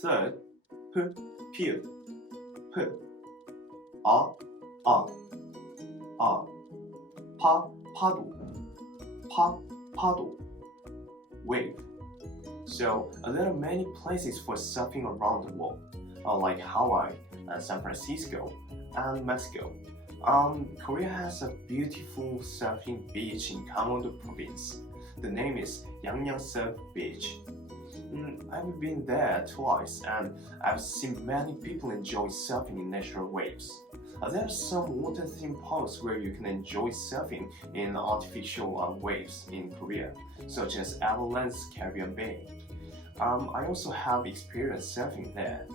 Third, Pi-Eup, P, 파도, 파도, wave. So there are many places for surfing around the world, like Hawaii, San Francisco, and Mexico. Korea has a beautiful surfing beach in Gangwon province. The name is Yangyang Surf Beach. I've been there twice and I've seen many people enjoy surfing in natural waves. There are some water theme parks where you can enjoy surfing in artificial waves in Korea, such as ALDALINGO Caribbean Bay. I also have experienced surfing there.